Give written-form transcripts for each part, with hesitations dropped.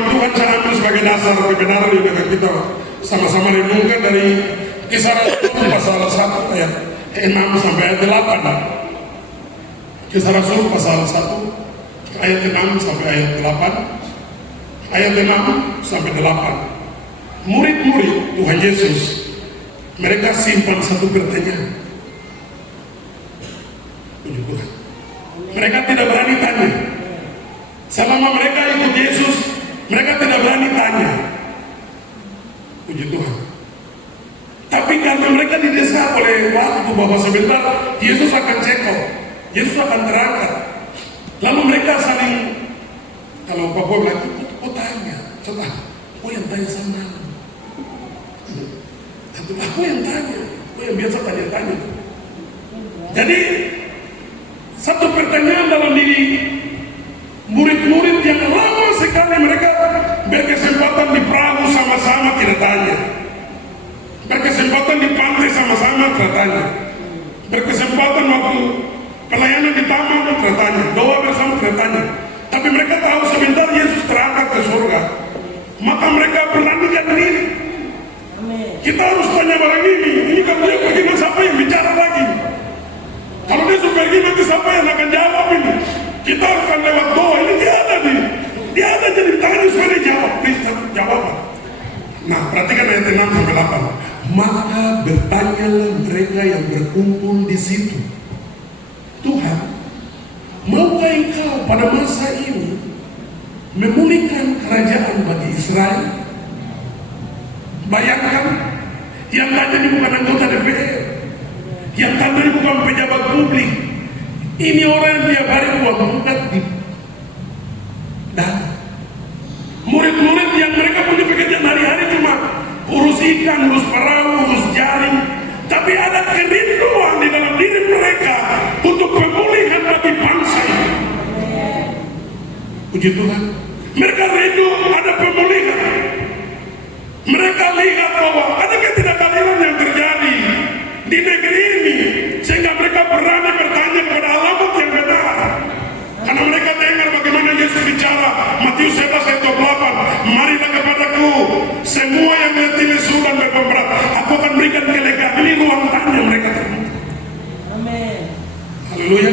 Tuhan saya ambil sebagai dasar kebenaran yang akan kita sama-sama renungkan dari Kisah Rasul pasal 1 ayat 6 sampai ayat 8. Kisah Rasul pasal 1 ayat 6 sampai ayat 8. Ayat 6 sampai 8. Murid-murid Tuhan Yesus, mereka simpan satu pertanyaan. Puji Tuhan. Mereka tidak berani tanya. Selama mereka ikut Yesus, mereka tidak berani tanya. Puji Tuhan. Tapi karena mereka didesak oleh waktu bahwa sebentar Yesus akan cekok, Yesus akan terangkat. Lalu mereka saling, kalau Papua bilang, kok tanya? Coba, kok yang tanya sama aku yang tanya, aku yang biasa tanya-tanya. Jadi satu pertanyaan dalam diri murid-murid yang lama sekali mereka berkesempatan di perahu sama-sama tidak tanya, berkesempatan di pantai sama-sama tidak tanya, berkesempatan waktu pelayanan di taman tidak tanya, doa bersama tidak tanya. Tapi mereka tahu sebentar Yesus terangkat ke surga, maka mereka beranikan diri. Kita harus tanya barang ini kalau dia pergi dengan siapa yang bicara lagi? Kalau dia sudah pergi nanti siapa yang akan jawab ini? Kita akan lewat doa, ini dia ada nih. Dia ada jadi tangannya supaya dia jawab. Please, jawaban. Nah, perhatikan ayat 6 sampai 8. Maka bertanyalah mereka yang berkumpul di situ, Tuhan, maukah Engkau pada masa ini memulihkan kerajaan bagi Israel? Bayangkan, yang tanya ini bukan anggota DPR, yang tanya ini bukan pejabat publik. Ini orang yang tiap hari buat mengangkat di dana. Murid-murid yang mereka punya pekerjaan hari-hari cuma urus ikan, urus perahu, urus jaring. Tapi ada kerinduan di dalam diri mereka untuk pemulihan bagi bangsa ini. Puji Tuhan. Mereka rindu ada pemulihan. Mereka lihat bahwa ada ketidakadilan yang terjadi di negeri ini, sehingga mereka berani bertanya kepada alamat yang benar. Karena mereka dengar bagaimana Yesus bicara, Matius 11 ayat 28, marilah kepadaku semua yang letih lesu dan berberat, aku akan berikan kelegaan. Ini ruang tanya mereka. Amin. Haleluya.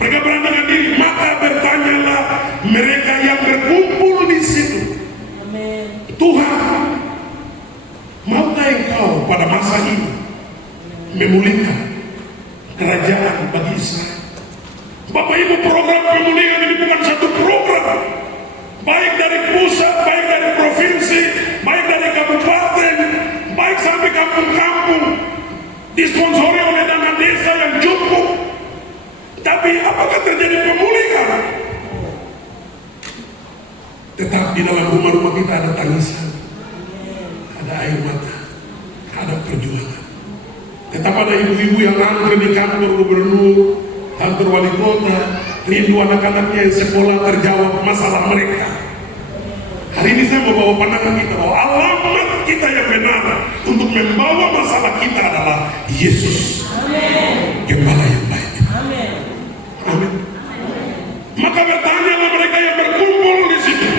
Mereka beranikan diri, maka bertanyalah mereka yang berkumpul di situ. Tuhan, maukah Engkau pada masa ini memulihkan kerajaan bagi Israel? Bapak Ibu, program pemulihan ini bukan satu program, baik dari pusat, baik dari provinsi, baik dari kabupaten, baik sampai kampung-kampung, disponsori oleh dana desa yang cukup. Tapi apakah terjadi pemulihan? Tetap di dalam rumah-rumah kita ada tangisan, ada air mata, ada perjuangan. Tetap ada ibu-ibu yang antri di kantor gubernur, kantor wali kota, rindu anak-anaknya yang sekolah terjawab masalah mereka. Hari ini saya mau bawa pandangan kita bahwa alamat kita yang benar untuk membawa masalah kita adalah Yesus, Gembala yang baik. Amin. Maka bertanyalah mereka yang berkumpul di situ,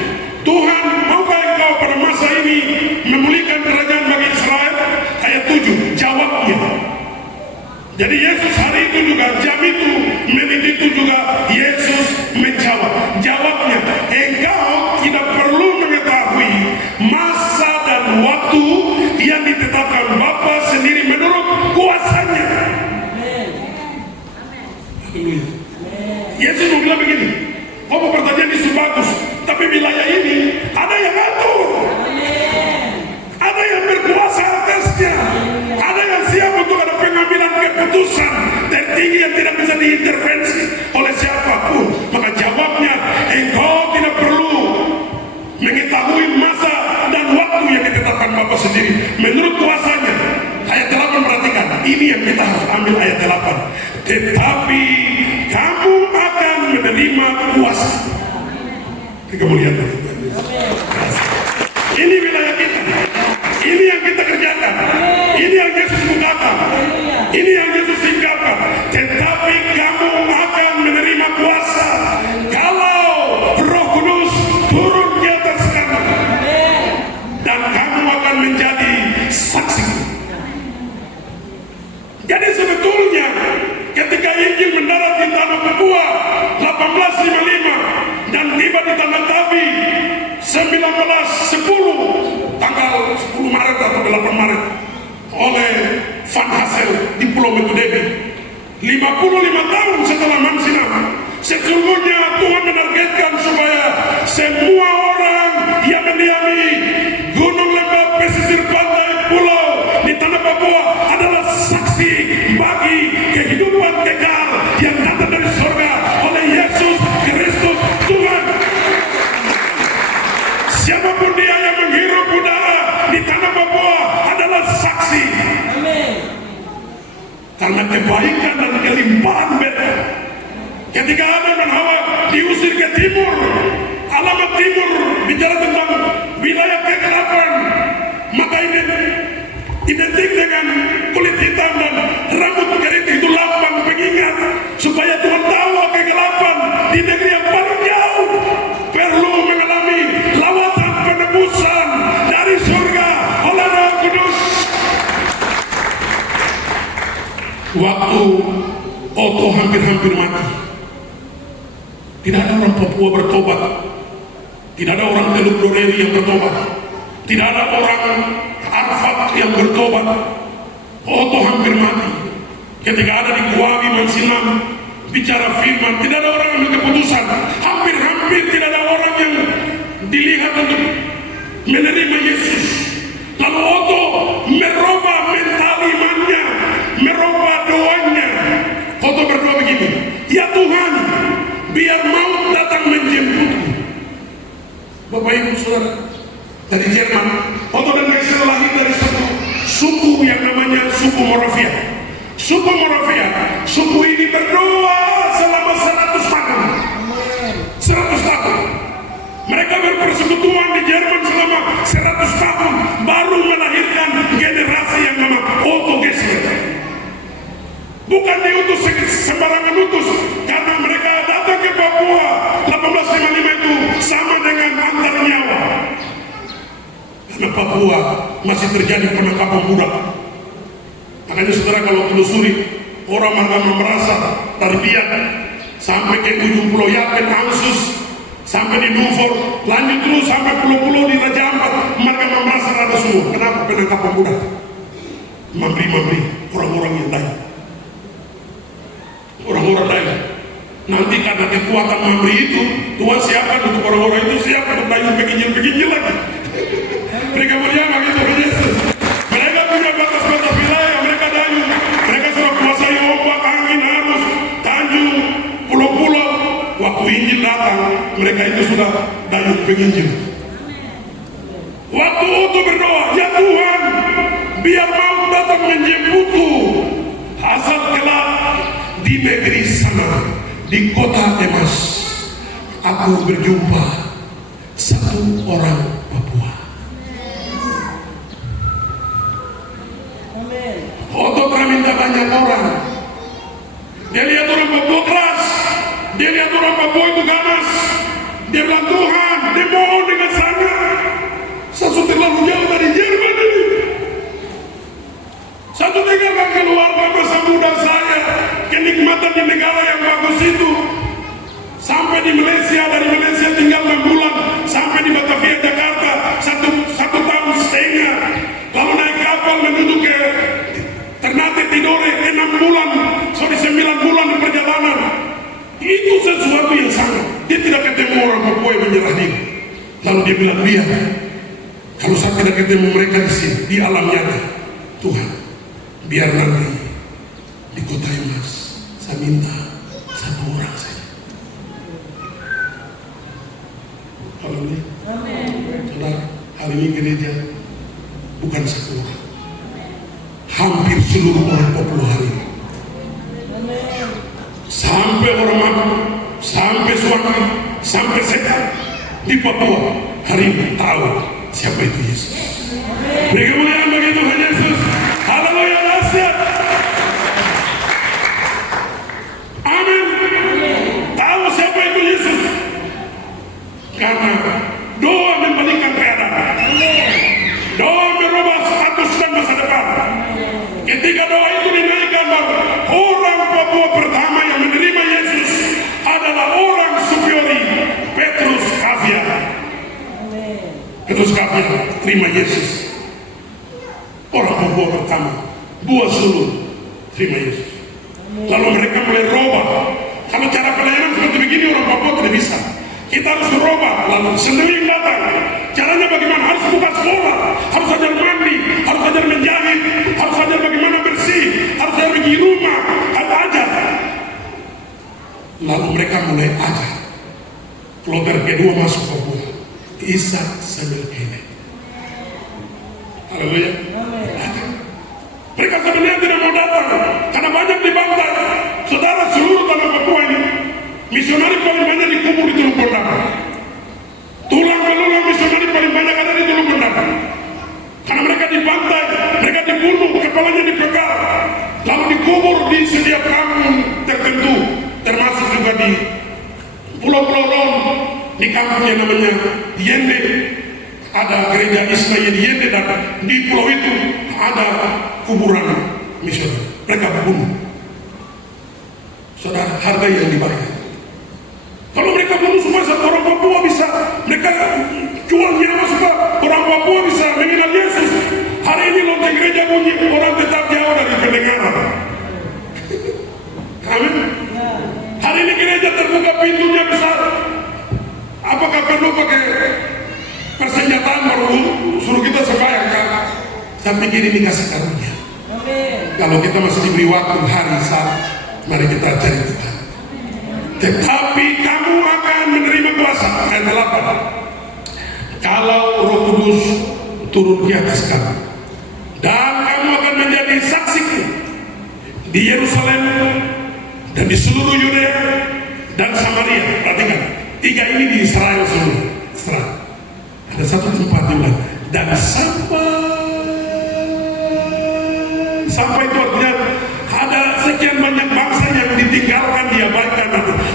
Tuhan, maukah Engkau pada masa ini memulihkan kerajaan bagi Israel? Ayat 7, jawabnya. Jadi Yesus hari itu juga, jam itu, menit itu juga Yesus menjawab. Jawabnya, engkau tidak perlu mengetahui masa dan waktu yang ditetapkan Bapa sendiri menurut kuasanya. Haleluya. Yesus mau bilang begini, kau mau pertanyaan itu bagus, tapi wilayah ini ada yang atur, ada yang berkuasa atasnya, ada yang siap untuk ada pengambilan keputusan tertinggi yang tidak bisa diintervensi oleh siapapun. Maka jawabnya, engkau tidak perlu mengetahui masa dan waktu yang ditetapkan Bapa sendiri menurut kuasanya. Ayat 8, perhatikan, ini yang kita harus ambil ayat 8. Tetapi kamu akan menerima kuasa. Kemuliaan Tuhan. Ini wilayah kita. Ini yang kita kerjakan. Ini yang Yesus bukakan. Ini yang Yesus singkapkan. Tetapi kamu akan menerima kuasa kalau Roh Kudus turun tanggal 10 Maret atau 8 Maret oleh Van Hassel di Pulau Metudebi. 55 tahun setelah Mansinam, sesungguhnya Tuhan menargetkan supaya semua orang yang mendiami gunung lembah pesisir pantai pulau di tanah Papua adalah saksi bagi kehidupan kekal yang datang dari surga oleh Yesus Kristus Tuhan. Siapapun dia yang menghirup udara di tanah Papua adalah saksi. Amin. Karena kebaikan dan kelimpahan beda. Ketika Adam dan Hawa diusir ke timur, alamat timur bicara tentang wilayah kegelapan, maka identik dengan kulit hitam dan rambut keriting, itu lambang pengingat supaya Tuhan tahu kegelapan di negeri yang paling jauh perlu mengalami lawatan penebusan dari surga oleh Roh Kudus. Waktu Otto hampir mati, tidak ada orang Papua bertobat, tidak ada orang Teluk Doreri yang bertobat, tidak ada orang Arfak yang bertobat. Otto hampir mati ketika ada di Guawi Mansinam bicara firman, tidak ada orang yang keputusan, hampir tidak ada orang yang dilihat untuk menerima Yesus. Lalu Otto merubah mental imannya, merubah doanya. Otto berdoa begini, ya Tuhan, biar maut datang menjemputku. Bapak Ibu Saudara, dari Jerman, Otto dan Geisel lahir dari satu suku yang namanya suku Moravia. Suku Moravia, suku ini berdoa selama 100 tahun. 100 tahun. Mereka berpersekutuan di Jerman selama 100 tahun, baru melahirkan generasi yang nama Otto Geisel. Bukan diutus sembarangan utus, karena mereka datang ke Papua 1855 itu sama dengan antar nyawa. Karena Papua masih terjadi penangkapan budak. Makanya saudara kalau telusuri, orang merasa dari Biak sampai ke ujung Pulau Yapen, Angsus, sampai di Nufor, lanjut terus sampai pulau-pulau di Raja Ampat, mereka merasa ada semua. Kenapa? Penangkapan budak. Mamri, orang-orang yang lain. Orang-orang lain. Nanti karena kekuatan Mamri itu, Tuhan siapkan untuk orang-orang itu siap untuk dayung begini lagi. Mereka berjalan itu Yesus. Mereka punya batas-batas wilayah, mereka dayung. Mereka sudah kuasai ombak, angin, arus, tanjung, pulau-pulau. Waktu Injil datang, mereka itu sudah dayung penginjil. Waktu Otto berdoa, ya Tuhan, biar maut datang menjemputku, asal kelak di negeri sana, di kota Emas, aku berjumpa satu orang Papua. Otto pernah minta banyak orang. Dia lihat orang Papua keras, dia lihat orang Papua itu ganas. Dia bilang, Tuhan, dia mohon dengan sangat. Satu terlalu jauh dari Jerman ini. Satu tinggalkan keluarga masa muda saya, kenikmatan di negara yang bagus itu. Sampai di Malaysia, dari Malaysia tinggal 6 bulan, sampai di Batavia, Jakarta, satu tahun setengah. Lalu naik kapal menuju ke Ternate Tidore 9 bulan di perjalanan. Itu sesuatu yang sangat. Dia tidak ketemu orang Papua yang menyerah diri. Lalu dia bilang, dia, kalau saya tidak ketemu mereka di sini, di alam nyata, Tuhan, biar nanti di kota Emas saya minta satu orang saja. Haleluya. Saudara, hari ini gereja bukan satu orang, hampir seluruh orang Papua hari ini. Sampai orang mabuk, sampai suami, sampai setan di Papua hari ini tahu siapa itu Yesus. Beri kemuliaan bagi Tuhan Yesus. Haleluya, dahsyat. Amin. Tahu siapa itu Yesus. Karena doa membalikan keadaan. Doa merubah status dan masa depan. Ketika doa itu dinaikkan, orang Papua pertama yang menerima Yesus adalah orang Supiori Petrus Kavia. Terus kafir terima Yesus. Orang membawa pertama, buah sulung terima Yesus. Lalu mereka mulai roba. Kalau cara pelayanan seperti begini orang Papua tidak bisa. Kita harus roba. Lalu sendiri datang. Caranya bagaimana? Harus buka sekolah, harus ajar mandi, harus ajar menjahit, harus ajar bagaimana bersih, harus ajar pergi rumah, harus ajar. Lalu mereka mulai ajar. Kloter kedua masuk Papua. Isa sambil kene. Haleluya. Mereka sebenarnya tidak mau datang karena banyak dibantai. Saudara, seluruh tanah Papua ini misionari paling banyak dikubur di Teluk Bondang. Tulang belulang misionari paling banyak ada di Teluk Bondang. Karena mereka dibantai, mereka dibunuh, kepalanya dipegang, lalu dikubur di setiap kampung tertentu, termasuk juga di pulau-pulau lain. Di kampung yang namanya Yende, ada gereja Ismail Yende, dan di pulau itu ada kuburan misionari. Mereka bunuh. Saudara, harga yang dibayar. Kalau mereka bunuh semua satu orang Papua bisa, mereka jual nyawa semua orang Papua bisa mengenal Yesus. Hari ini lonceng gereja bunyi, orang tetap jauh dari pendengaran. Amin. Hari ini gereja terbuka pintunya besar. Apakah perlu pakai persenjataan baru suruh kita sembahyang? Saya pikir ini kasih karunia. Kalau kita masih diberi waktu hari saat, mari kita cari Tuhan. Tetapi kamu akan menerima kuasa. Ayat 8. Kalau Roh Kudus turun di atas kamu, dan kamu akan menjadi saksiku di Yerusalem dan di seluruh Yudea dan Samaria. Perhatikan, tiga ini di Israel seluruh Israel. Ada satu tempat di mana, dan sampai itu artinya ada sekian banyak bangsa yang ditinggalkan, diabaikan.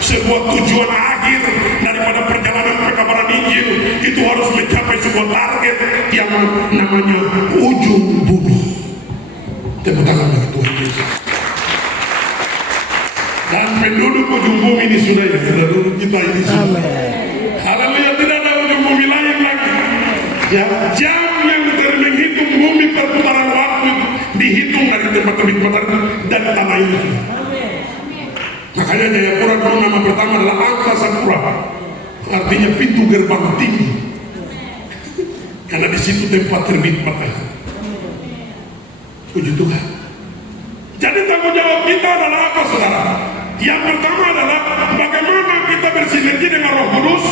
Sebuah tujuan akhir daripada perjalanan pekabaran Injil itu harus mencapai sebuah target yang namanya ujung bumi. Tepuk tangan bagi Tuhan Yesus. Dan penduduk ujung bumi ini sudah duduk kita ini sudah. Haleluya, tidak ada ujung bumi lain lagi. Ya, jam yang menghitung bumi perputaran waktu itu dihitung dari tempat matahari dan tanah ini. Makanya Jayapura dulu nama pertama adalah Angkasa Pura, artinya pintu gerbang tinggi, karena di situ tempat terbit matahari. Puji Tuhan. Jadi tanggung jawab kita adalah apa, saudara? Yang pertama adalah bagaimana kita bersinergi dengan Roh Kudus,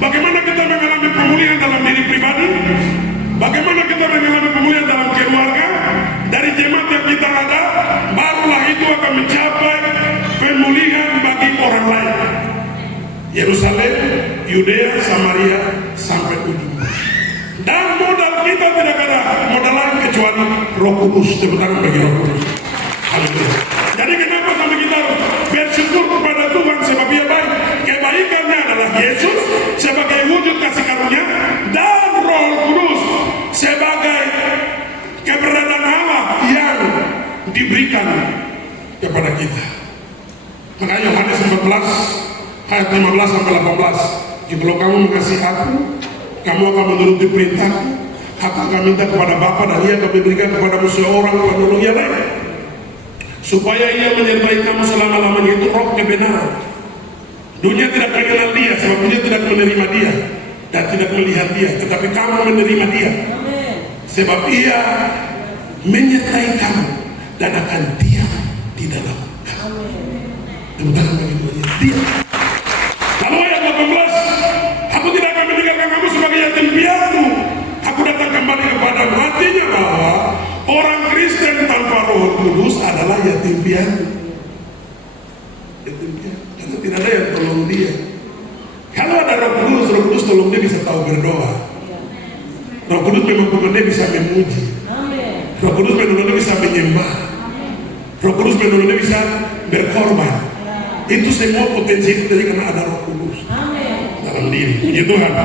bagaimana kita mengalami pemulihan dalam diri pribadi, bagaimana kita mengalami pemulihan dalam keluarga, dari jemaat yang kita ada, barulah itu akan mencapai pemulihan bagi orang lain. Yerusalem, Yudea, Samaria, sampai ujung. Dan modal kita tidak ada modal lain kecuali Roh Kudus. Tepuk tangan bagi Roh Kudus. Haleluya. Jadi kenapa sampai kita bersyukur kepada Tuhan, sebab Dia baik. Kebaikannya adalah Yesus sebagai wujud kasih karunia, dan Roh Kudus sebagai keberadaan Allah yang diberikan kepada kita. Maka Yohanes 14 ayat 15 sampai 18. Jikalau kamu mengasihi aku, kamu akan menuruti perintahku. Aku akan minta kepada Bapa, dan Ia akan memberikan kepadamu seorang penolong yang lain, supaya Ia menyertai kamu selama-lamanya, itu Roh kebenaran. Dunia tidak mengenal Dia, sebab dunia tidak menerima Dia dan tidak melihat Dia, tetapi kamu menerima Dia, sebab Ia menyertai kamu dan akan diam di dalam kamu. Tepuk bagi Tuhan Yesus. Dia. Lalu ayat 18, aku tidak akan meninggalkan kamu sebagai yatim piatu, aku datang kembali kepadamu. Artinya bahwa orang Kristen tanpa Roh Kudus adalah yatim piatu. Yatim piatu, karena tidak ada yang tolong dia. Kalau ada Roh Kudus tolong dia bisa tahu berdoa. Roh Kudus memang dia bisa memuji. Roh Kudus memang dia bisa menyembah. Roh Kudus memang dia bisa berkorban. Itu semua potensi itu dari karena ada Roh Kudus dalam diri. Puji Tuhan.